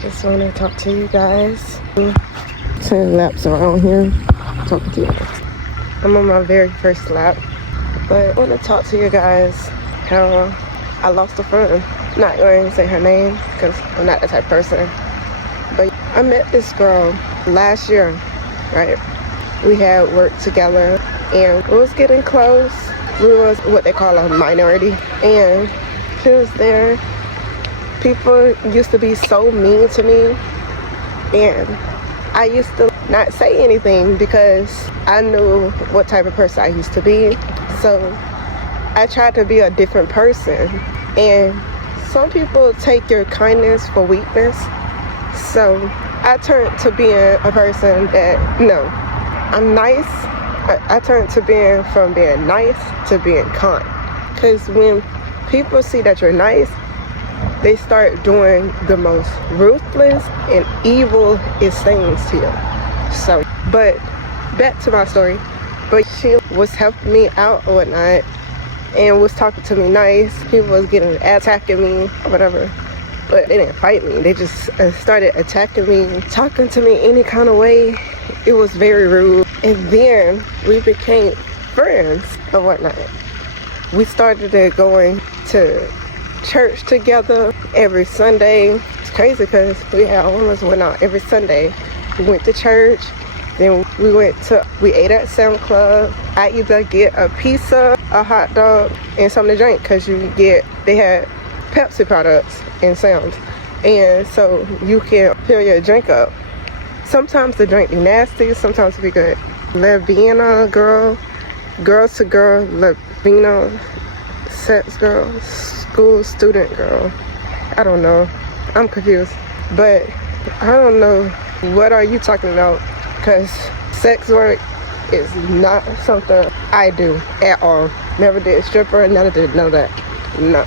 Just want to talk to you guys. 10 laps around here, talking to you guys. I'm on my very first lap, but I want to talk to you guys how I lost a friend. Not going to say her name because I'm not that type of person, but I met this girl last year, right? We had worked together and we was getting close. We was what they call a minority, and she was there. People used to be so mean to me, and I used to not say anything because I knew what type of person I used to be. So I tried to be a different person, and some people take your kindness for weakness. So I turned to being a person that, no, I'm nice. I turned to from being nice to being kind. Because when people see that you're nice, they start doing the most ruthless and evil things to you. So, but back to my story. But she was helping me out or whatnot and was talking to me nice. People was attacking me or whatever. But they didn't fight me. They just started attacking me, talking to me any kind of way. It was very rude. And then we became friends or whatnot. We started going to church together every Sunday. It's crazy because we almost went out every Sunday. We went to church, then we ate at Sam's Club. I either get a pizza, a hot dog, and something to drink because they had Pepsi products in Sam's, and so you can fill your drink up. Sometimes the drink be nasty, sometimes it be good. Lesbiana girl to girl, Latino sex girl, school student girl. I don't know. I'm confused. But I don't know, what are you talking about? Because sex work is not something I do at all. Never did stripper, never did none of that. No.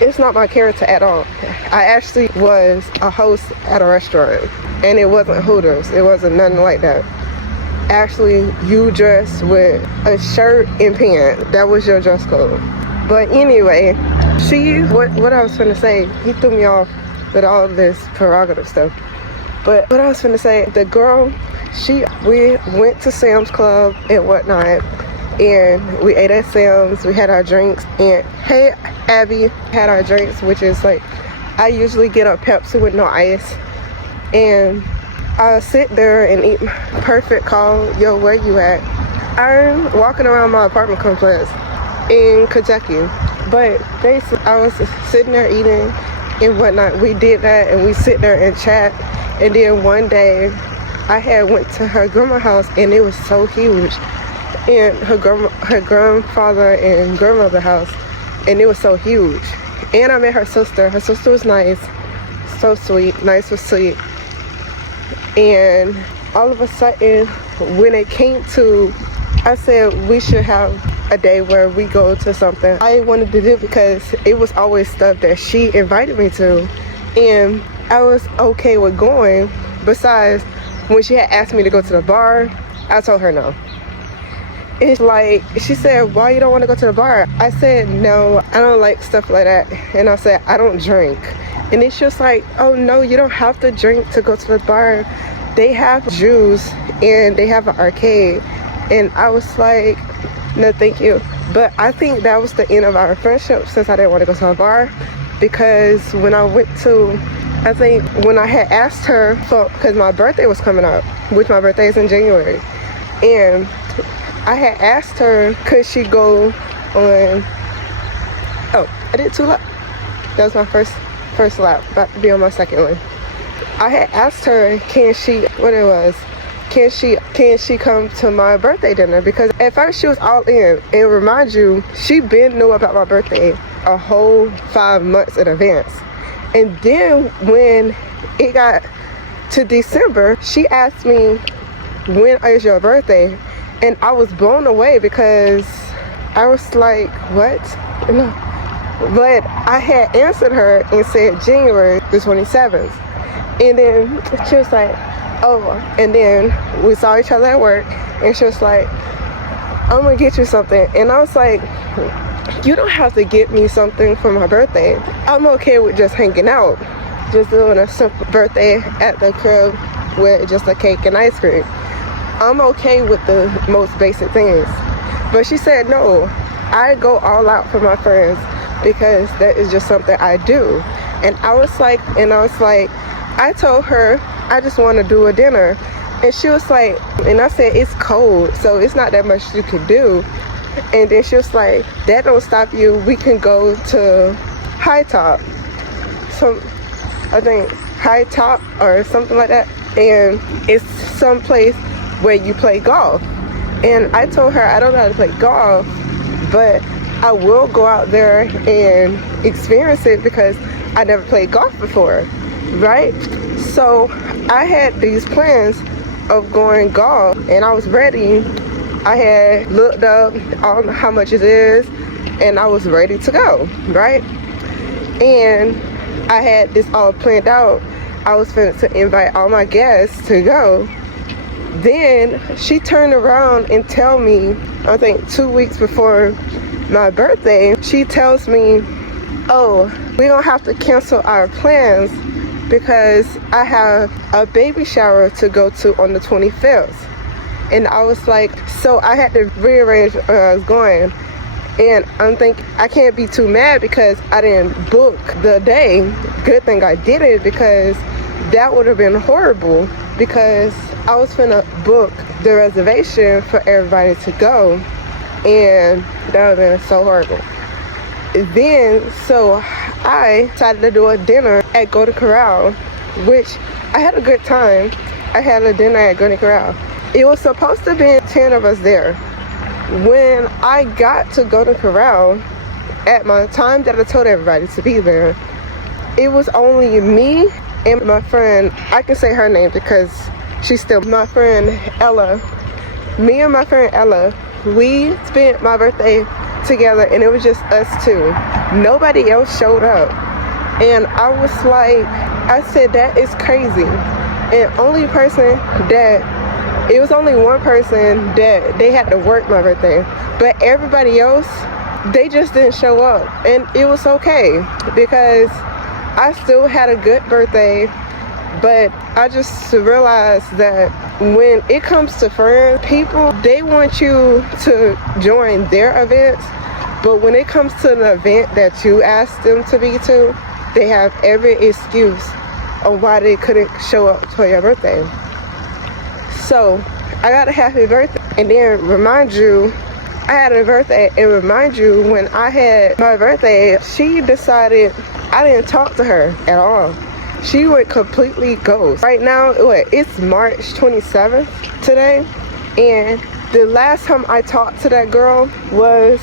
It's not my character at all. I actually was a host at a restaurant, and it wasn't Hooters. It wasn't nothing like that. Actually, you dress with a shirt and pants. That was your dress code. But anyway, what I was gonna say, he threw me off with all this prerogative stuff. But what I was gonna say, the girl, we went to Sam's Club and whatnot, and we ate at Sam's, we had our drinks, and hey, Abby, had our drinks, which is like, I usually get a Pepsi with no ice, and I sit there and eat. Perfect call, yo, where you at? I'm walking around my apartment complex in Kentucky, but basically I was sitting there eating and whatnot. We did that, and we sit there and chat, and then one day I went to her grandma's house, and it was so huge, and her grandfather and grandmother's house, and it was so huge. And I met her sister. Her sister was nice, so sweet, nice was sweet. And all of a sudden, when it came to, I said we should have a day where we go to something I wanted to do, because it was always stuff that she invited me to, and I was okay with going. Besides, when she had asked me to go to the bar, I told her no. It's like, she said, why you don't want to go to the bar? I said, no, I don't like stuff like that. And I said, I don't drink. And it's just like, oh no, you don't have to drink to go to the bar. They have juice and they have an arcade. And I was like, no, thank you. But I think that was the end of our friendship, since I didn't want to go to a bar. Because when I went to, I think when I had asked her because my birthday was coming up, which my birthday is in January, and I had asked her, could she go on, I did 2 laps. That was my first lap, about to be on my second one. I had asked her, can she come to my birthday dinner? Because at first she was all in, and remind you, she been knew about my birthday a whole 5 months in advance. And then when it got to December, she asked me, when is your birthday? And I was blown away, because I was like, what? No. But I had answered her and said January the 27th. And then she was like, oh. And then we saw each other at work, and she was like, I'm gonna get you something. And I was like, you don't have to get me something for my birthday. I'm okay with just hanging out. just doing a simple birthday at the crib with just a cake and ice cream. I'm okay with the most basic things. But she said, no, I go all out for my friends because that is just something I do. And I was like, I told her I just want to do a dinner. And she was like, and I said, it's cold, so it's not that much you could do. And then she was like, that don't stop you. We can go to High Top. I think High Top or something like that. And it's some place where you play golf. And I told her I don't know how to play golf, but I will go out there and experience it because I never played golf before, right? So I had these plans of going golf, and I was ready. I had looked up on how much it is, and I was ready to go, right? And I had this all planned out. I was finna to invite all my guests to go. Then she turned around and tell me, I think 2 weeks before my birthday, she tells me, oh, we don't have to cancel our plans because I have a baby shower to go to on the 25th. And I was like, so I had to rearrange where I was going. And I'm thinking, I can't be too mad because I didn't book the day. Good thing I did it, because that would have been horrible, because I was finna book the reservation for everybody to go, and that would have been so horrible. Then, so I decided to do a dinner at Golden Corral, which I had a good time. I had a dinner at Golden Corral. It was supposed to be 10 of us there. When I got to Golden Corral, at my time that I told everybody to be there, it was only me and my friend. I can say her name because she's still my friend, Ella. Me and my friend Ella, we spent my birthday together, and it was just us two. Nobody else showed up. And I was like, I said, that is crazy. And it was only one person that they had to work my birthday, but everybody else, they just didn't show up. And it was okay, because I still had a good birthday. But I just realized that when it comes to friends, people, they want you to join their events, but when it comes to an event that you asked them to be to, they have every excuse on why they couldn't show up for your birthday. So I got a happy birthday, and then remind you, I had a birthday, and remind you, when I had my birthday, she decided I didn't talk to her at all. She went completely ghost. Right now, it's March 27th today, and the last time I talked to that girl was,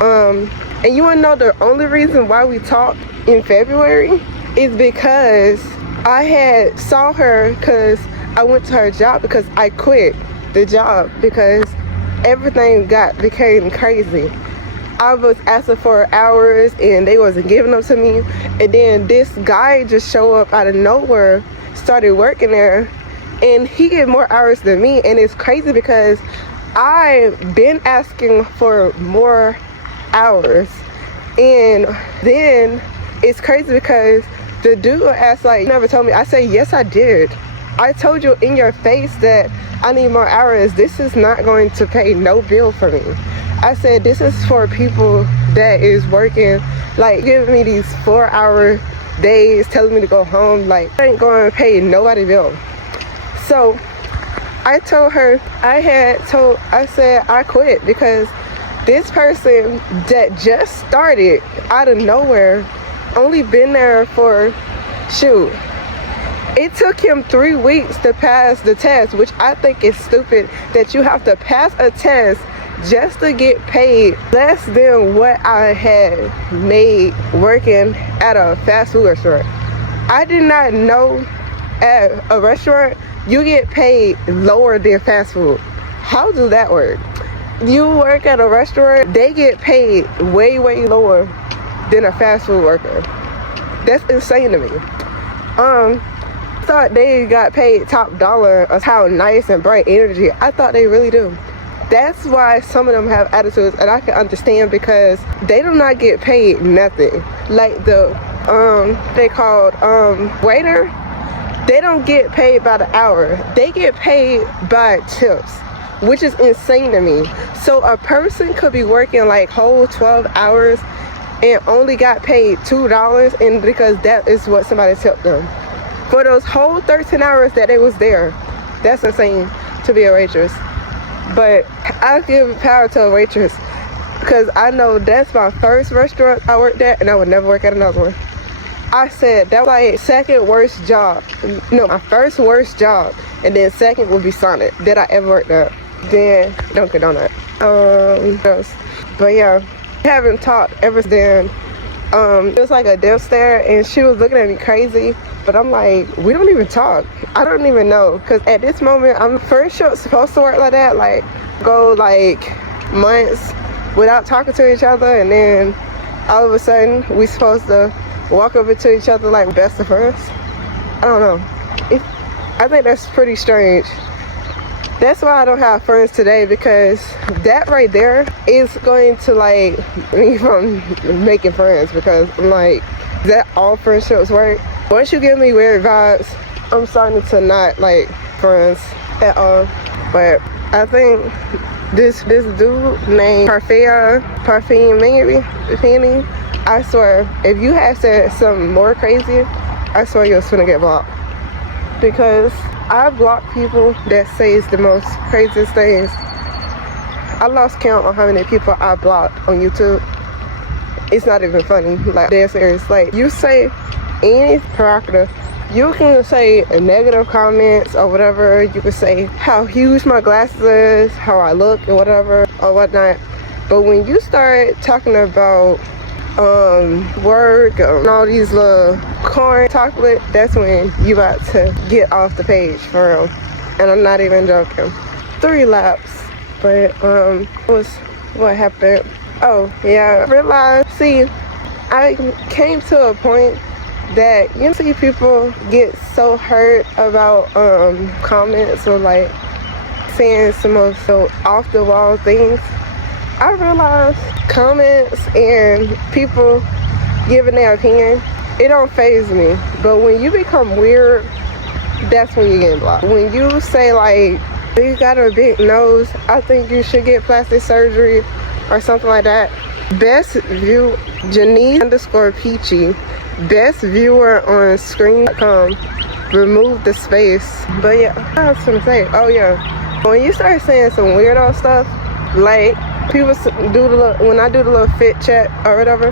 and you wanna know the only reason why we talked in February is because I had saw her, because I went to her job, because I quit the job because everything became crazy. I was asking for hours and they wasn't giving them to me, and then this guy just showed up out of nowhere, started working there, and he get more hours than me. And it's crazy because I've been asking for more hours, and then it's crazy because the dude asked, like, never told me. I said, yes, I did. I told you in your face that I need more hours. This is not going to pay no bill for me. I said, this is for people that is working, like, giving me these 4-hour days, telling me to go home. Like, I ain't going to pay nobody bill. So I told her, I said I quit, because this person that just started out of nowhere, only been there for, it took him 3 weeks to pass the test, which I think is stupid, that you have to pass a test just to get paid less than what I had made working at a fast food restaurant. I did not know at a restaurant you get paid lower than fast food. How does that work? You work at a restaurant, they get paid way, way lower than a fast food worker. That's insane to me. I thought they got paid top dollar of how nice and bright energy. I thought they really do. That's why some of them have attitudes, and I can understand, because they do not get paid nothing. Like, the they called waiter, they don't get paid by the hour. They get paid by tips, which is insane to me. So a person could be working like whole 12 hours and only got paid $2, and because that is what somebody tipped them for those whole 13 hours that they was there. That's insane to be a waitress. But I give power to a waitress because I know that's my first restaurant I worked at, and I would never work at another one. I said that was like second worst job. No, my first worst job, and then second would be Sonic that I ever worked at. Then Dunkin' Donut. What else? But yeah, we haven't talked ever then. It was like a death stare, and she was looking at me crazy. But I'm like, we don't even talk. I don't even know, because at this moment, I'm first supposed to work like that, like go like months without talking to each other, and then all of a sudden we supposed to walk over to each other like best of friends. I don't know. I think that's pretty strange. That's why I don't have friends today, because that right there is going to like me from making friends, because I'm like, is that all friendships work? Once you give me weird vibes, I'm starting to not like friends at all. But I think this dude named Parfum maybe, I swear, if you had said something more crazy, I swear you was finna get blocked. Because I block people that says the most craziest things. I lost count on how many people I blocked on YouTube. It's not even funny, like dead serious. Like, you say any prerogative, you can say negative comments or whatever. You can say how huge my glasses is, how I look or whatever or whatnot. But when you start talking about work and all these little corn chocolate, that's when you about to get off the page for real. And I'm not even joking. 3 laps. But what happened? Oh yeah, I realized, see, I came to a point that you see people get so hurt about comments or like saying some of so off the wall things. I realized comments and people giving their opinion, it don't faze me. But when you become weird, that's when you get blocked. When you say like, you got a big nose, I think you should get plastic surgery or something like that. Best view, Janice_Peachy, best viewer on screen.com, remove the space. But yeah, I was gonna say, oh yeah, when you start saying some weirdo stuff, like people do when I do the little fit check or whatever,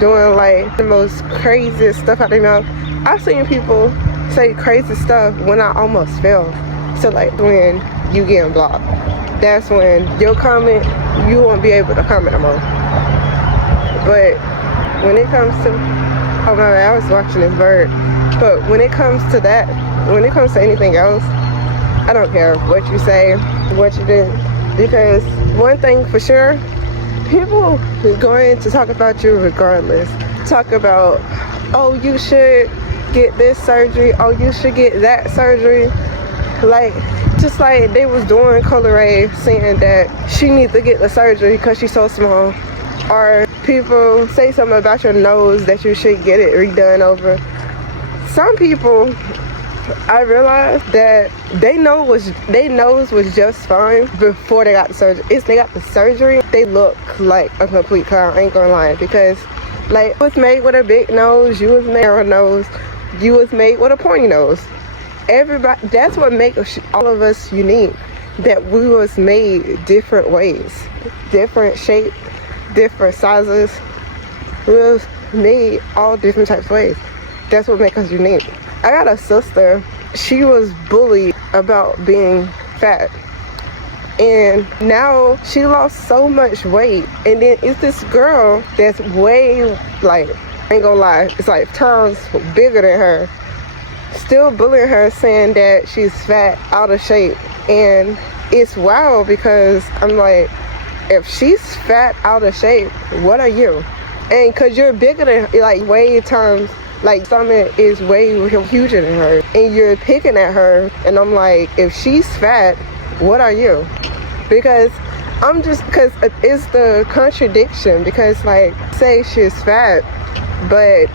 doing like the most craziest stuff out their mouth, I've seen people say crazy stuff when I almost fell. So like when you get blocked, that's when your comment, you won't be able to comment no more. But when it comes to, oh my bad, I was watching this bird. But when it comes to that, when it comes to anything else, I don't care what you say, what you do. Because one thing for sure, people are going to talk about you regardless. Talk about, oh, you should get this surgery, oh, you should get that surgery. Like, just like they was doing Colorado saying that she needs to get the surgery because she's so small. Or people say something about your nose that you should get it redone over. Some people, I realized that their nose was just fine before they got the surgery. If they got the surgery, they look like a complete clown, I ain't gonna lie. Because like, you was made with a big nose, you was made with a nose, you was made with a pointy nose. Everybody, that's what makes all of us unique, that we was made different ways, different shape, different sizes. We was made all different types of ways. That's what makes us unique. I got a sister, she was bullied about being fat, and now she lost so much weight. And then it's this girl that's way, like, I ain't gonna lie, it's like times bigger than her, still bullying her, saying that she's fat, out of shape. And it's wild, because I'm like, if she's fat, out of shape, what are you? And because you're bigger than, like, way times, like, stomach is way huger than her, and you're picking at her. And I'm like, if she's fat, what are you? Because it's the contradiction. Because, like, say she's fat, but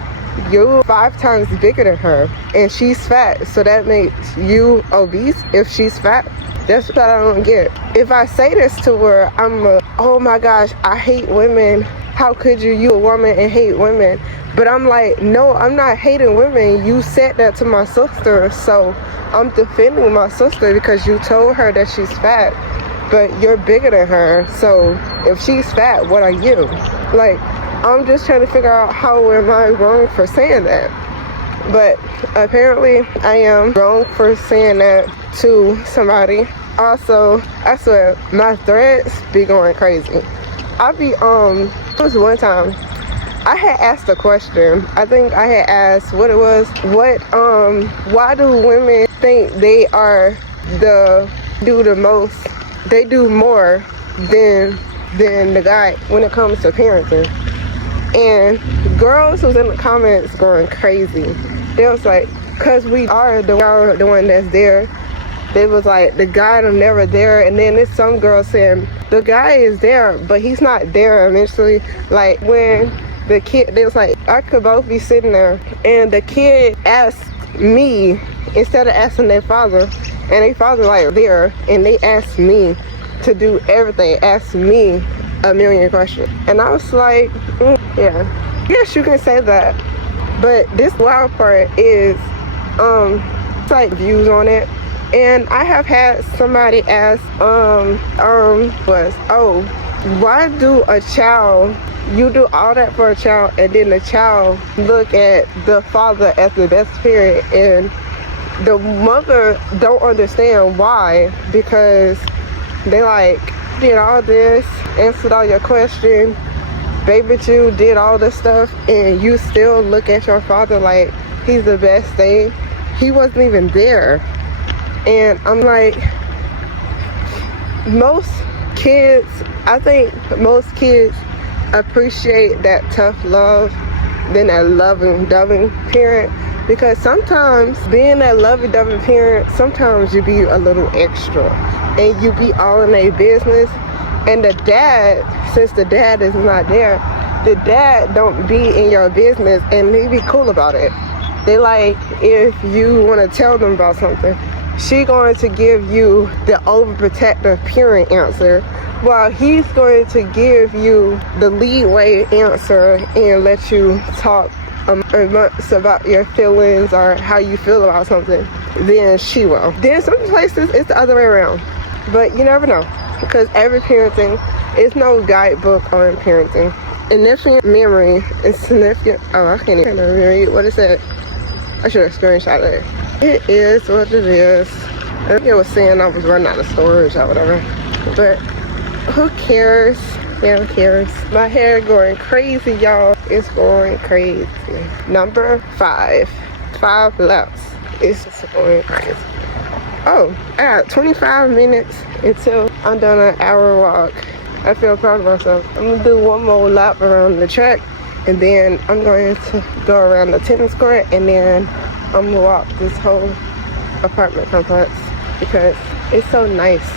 you 5 times bigger than her and she's fat, so that makes you obese if she's fat? That's what I don't get. If I say this to her, oh my gosh, I hate women. How could you? You a woman and hate women. But I'm like, no, I'm not hating women. You said that to my sister, so I'm defending my sister because you told her that she's fat, but you're bigger than her. So if she's fat, what are you? Like, I'm just trying to figure out how am I wrong for saying that. But apparently I am wrong for saying that to somebody. Also, I swear, my threads be going crazy. It was one time, I had asked a question. I think I had asked why do women think they do more than the guy when it comes to parenting? And girls was in the comments going crazy. They was like, cause we are the one that's there. They was like, the guy is never there. And then there's some girls saying, the guy is there, but he's not there eventually. Like when the kid, they was like, I could both be sitting there. And the kid asked me, instead of asking their father, and their father like there, and they asked me to do everything, asked me a million questions. And I was like, yeah, yes, you can say that. But this wild part is, it's like views on it. And I have had somebody ask, why do a child, you do all that for a child, and then the child look at the father as the best parent, and the mother don't understand why, because they like, did all this, answered all your questions, babied you, did all this stuff, and you still look at your father like he's the best thing. He wasn't even there. And I'm like, I think most kids appreciate that tough love than that loving, parent. Because sometimes being that loving, parent, sometimes you be a little extra. And you be all in their business. And the dad, since the dad is not there, the dad don't be in your business and they be cool about it. They like, if you want to tell them about something, she going to give you the overprotective parent answer, while he's going to give you the leadway answer and let you talk about your feelings or how you feel about something. Then she will. Then some places it's the other way around, but you never know, because every parenting is no guidebook on parenting. Significant memory is significant. Oh, I can't even read what it said. I should have screenshot it. It is what it is. I think it was saying I was running out of storage or whatever. But who cares? Yeah, who cares? My hair going crazy, y'all. It's going crazy. Number 5. 5 laps. It's just going crazy. Oh, I got 25 minutes until I'm done an hour walk. I feel proud of myself. I'm gonna do one more lap around the track, and then I'm going to go around the tennis court, and then I'm gonna walk this whole apartment complex because it's so nice.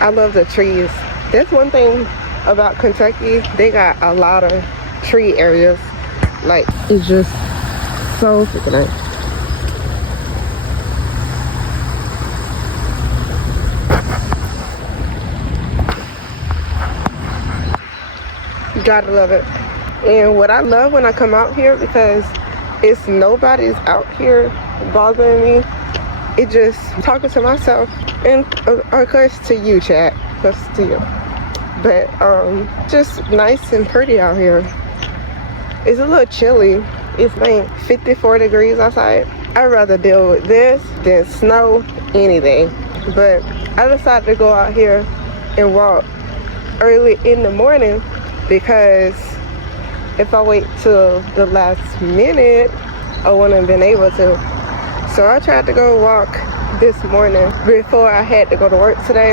I love the trees. That's one thing about Kentucky. They got a lot of tree areas. Like, it's just so freaking nice. You gotta love it. And what I love when I come out here, because it's nobody's out here bothering me. It just talking to myself, and of course to you, chat, of course to you. But just nice and pretty out here. It's a little chilly. It's like 54 degrees outside. I'd rather deal with this than snow any day. But I decided to go out here and walk early in the morning, because if I wait till the last minute, I wouldn't have been able to. So I tried to go walk this morning before I had to go to work today,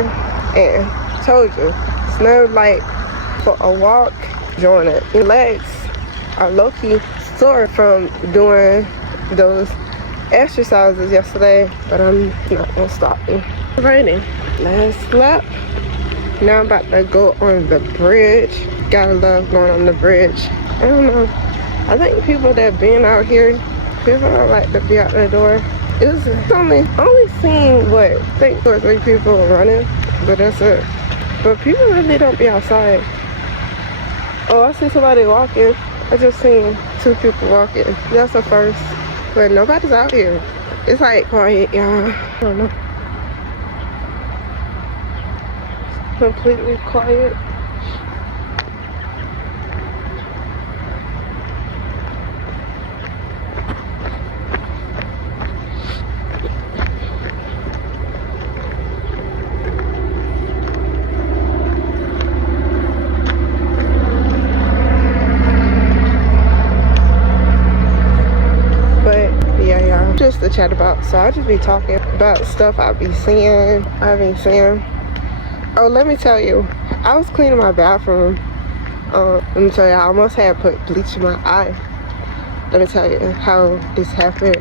and told you, snowed like for a walk, join it. My legs are low-key sore from doing those exercises yesterday, but I'm not gonna stop me. It's raining. Last lap. Now I'm about to go on the bridge. Gotta love going on the bridge. I don't know. I think people that been out here, people don't like to be out the door. It's only seen what, I think 2 or 3 people running, but that's it. But people really don't be outside. Oh, I see somebody walking. I just seen 2 people walking. That's the first. But nobody's out here. It's like quiet, y'all. I don't know. Completely quiet. Just to chat about, so I'll just be talking about stuff I've been seeing. Oh, let me tell you, I was cleaning my bathroom. Let me tell you, I almost had put bleach in my eye. Let me tell you how this happened.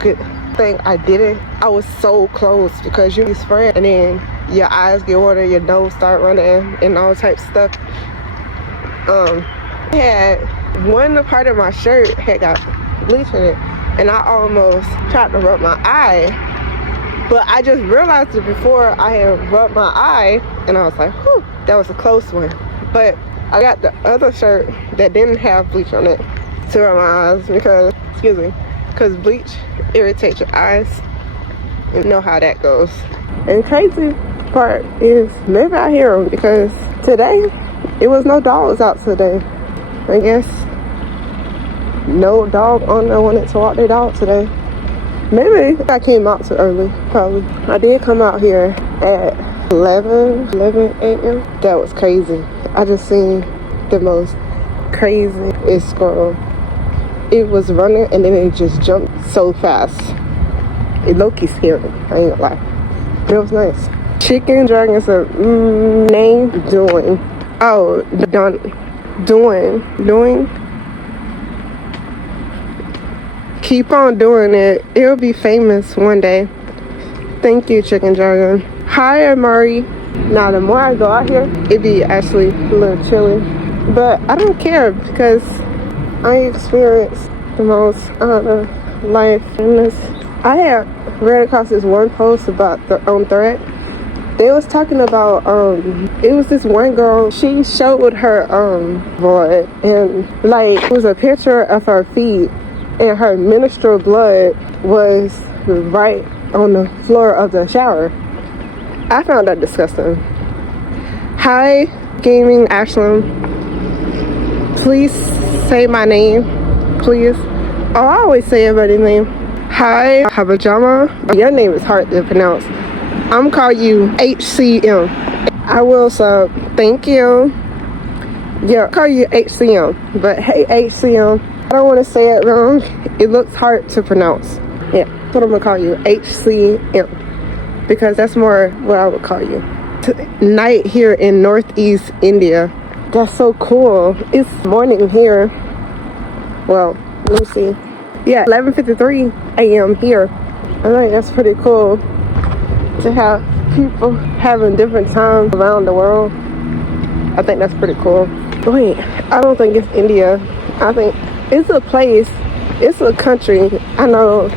Good thing I didn't. I was so close because you spray and then your eyes get water, your nose start running and all types of stuff. I had one part of my shirt had got bleach in it. And I almost tried to rub my eye, but I just realized it before I had rubbed my eye, and I was like, whew, that was a close one. But I got the other shirt that didn't have bleach on it to rub my eyes because bleach irritates your eyes. You know how that goes. And crazy part is maybe I hear them because today, it was no dogs out today, I guess. No dog owner wanted to walk their dog today. Maybe I came out too early, probably. I did come out here at 11 a.m. That was crazy. I just seen the most craziest squirrel. It was running and then it just jumped so fast. It low-key scared me, I ain't gonna lie. But it was nice. Chicken Dragon said, name doing. Oh, doing. Keep on doing it. It'll be famous one day. Thank you, Chicken Dragon. Hi, Amari. Now, the more I go out here, it be actually a little chilly. But I don't care because I experienced the most life in this. I had read across this one post about the thread. They was talking about it was this one girl, she showed her blood, and like it was a picture of her feet, and her menstrual blood was right on the floor of the shower. I found that disgusting. Hi, Gaming Ashland. Please say my name, please. Oh, I always say everybody's name. Hi, Habajama. Your name is hard to pronounce. I'm call you HCM. I will sub. Thank you. Yeah, I'll call you HCM. But hey, HCM. I don't want to say it wrong. It looks hard to pronounce. Yeah, that's what I'm going to call you. HCM. Because that's more what I would call you. Night here in Northeast India. That's so cool. It's morning here. Well, let me see. Yeah, 11:53 a.m. here. I think that's pretty cool to have people having different times around the world. I think that's pretty cool. Wait, I don't think it's India. I think it's a place, it's a country. I know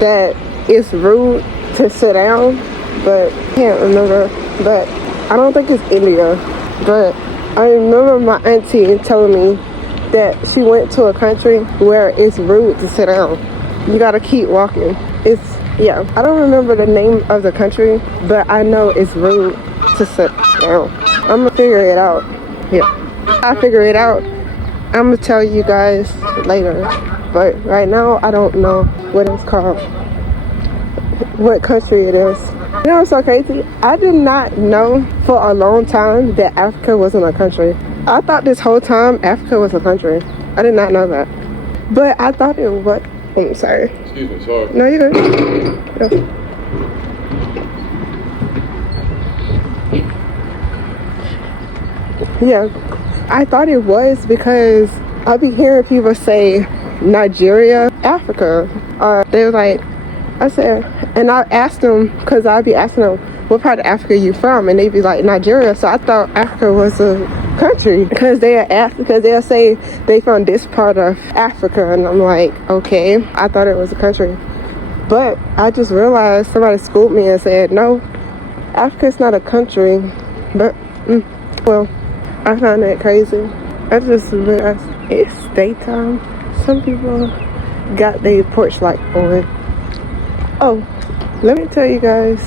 that it's rude to sit down, but I can't remember. But I don't think it's India. But I remember my auntie telling me that she went to a country where it's rude to sit down. You gotta keep walking. Yeah, I don't remember the name of the country, but I know it's rude to sit down. I'm gonna figure it out. Yeah, I'll figure it out. I'm gonna tell you guys later, but right now I don't know what it's called, what country it is. You know what's so crazy? I did not know for a long time that Africa wasn't a country. I thought this whole time Africa was a country. I did not know that, but I thought it was. I'm sorry. Excuse me, sorry. No, you're good. No. Yeah, I thought it was because I be hearing people say Nigeria, Africa. They were like, I said, and I asked them, because I'd be asking them, what part of Africa you from? And they'd be like, Nigeria. So I thought Africa was a country because because they'll say they from this part of Africa, and I'm like, okay, I thought it was a country. But I just realized somebody schooled me and said, no, Africa's not a country. But, well, I found that crazy. I just realized it's daytime. Some people got their porch light on. Oh, let me tell you guys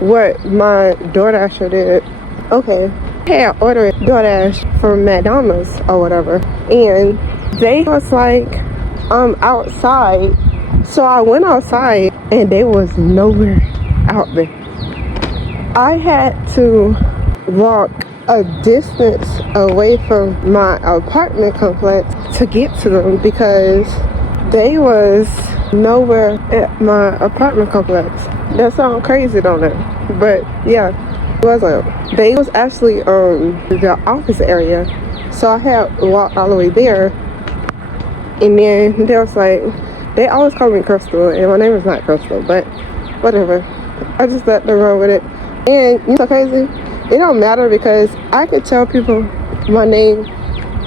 what my DoorDasher did. Okay, I had ordered DoorDash from McDonald's or whatever, and they was like, outside. So I went outside and they was nowhere out there. I had to walk a distance away from my apartment complex to get to them because they was nowhere at my apartment complex. That sounds crazy, don't it? But yeah, it wasn't. They was actually the office area. So I had walked all the way there, and then they was like, they always call me Crystal, and my name is not Crystal, but whatever. I just let them run with it. And you know what's crazy? It don't matter because I could tell people my name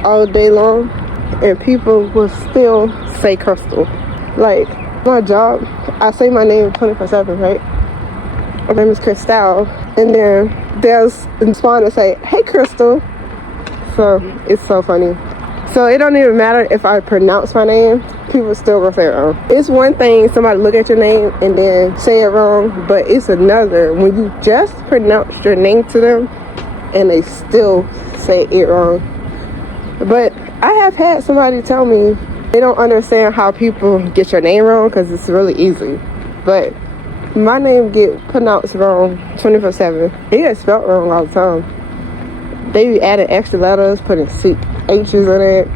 all day long and people will still say Crystal. Like, my job, I say my name 24/7, right? My name is Crystyle. And then they'll respond and say, hey, Crystal. So, it's so funny. So, it don't even matter if I pronounce my name, people still gonna say it wrong. It's one thing somebody look at your name and then say it wrong, but it's another when you just pronounce your name to them and they still say it wrong. But I have had somebody tell me they don't understand how people get your name wrong because it's really easy. But my name get pronounced wrong 24/7. It gets spelled wrong all the time. They be adding extra letters, putting H's in it.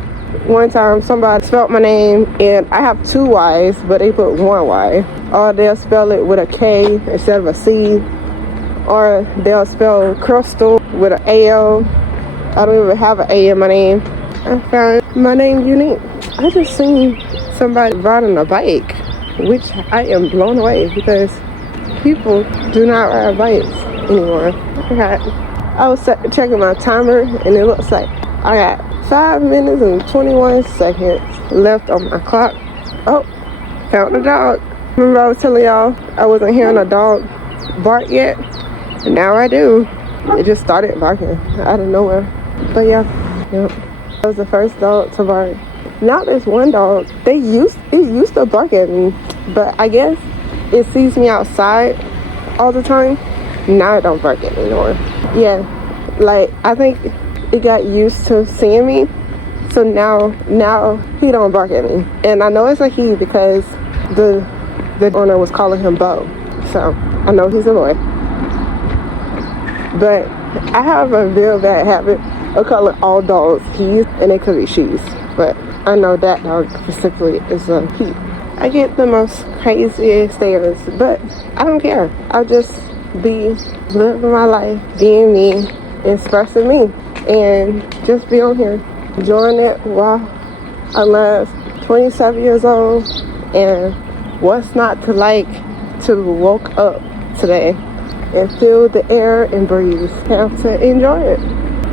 One time somebody spelled my name and I have 2 Y's, but they put 1 Y. Or they'll spell it with a K instead of a C. Or they'll spell Crystal with an L. I don't even have an A in my name. I found my name unique. I just seen somebody riding a bike, which I am blown away because people do not ride bikes anymore. I was checking my timer and it looks like I got 5 minutes and 21 seconds left on my clock. Oh, found the dog. Remember I was telling y'all I wasn't hearing a dog bark yet? And now I do. It just started barking out of nowhere. But yeah, that was the first dog to bark. Now there's one dog. It used to bark at me, but I guess it sees me outside all the time. Now it don't bark at me anymore. Yeah, like I think it got used to seeing me, so now he don't bark at me. And I know it's a he because the owner was calling him Bo, so I know he's a boy. But I have a real bad habit of calling all dogs he's, and they could be she's, but I know that dog specifically is a he. I get the most craziest stares, but I don't care. I'll just be living my life, being me, expressing me, and just be on here, enjoying it while I last 27 years old. And what's not to like to woke up today and feel the air and breathe. Have to enjoy it.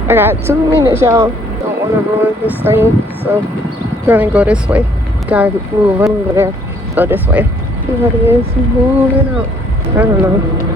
I got 2 minutes, y'all. Don't want to ruin this thing, so I'm gonna go this way. Gotta move over there. Go this way. What is moving up? I don't know.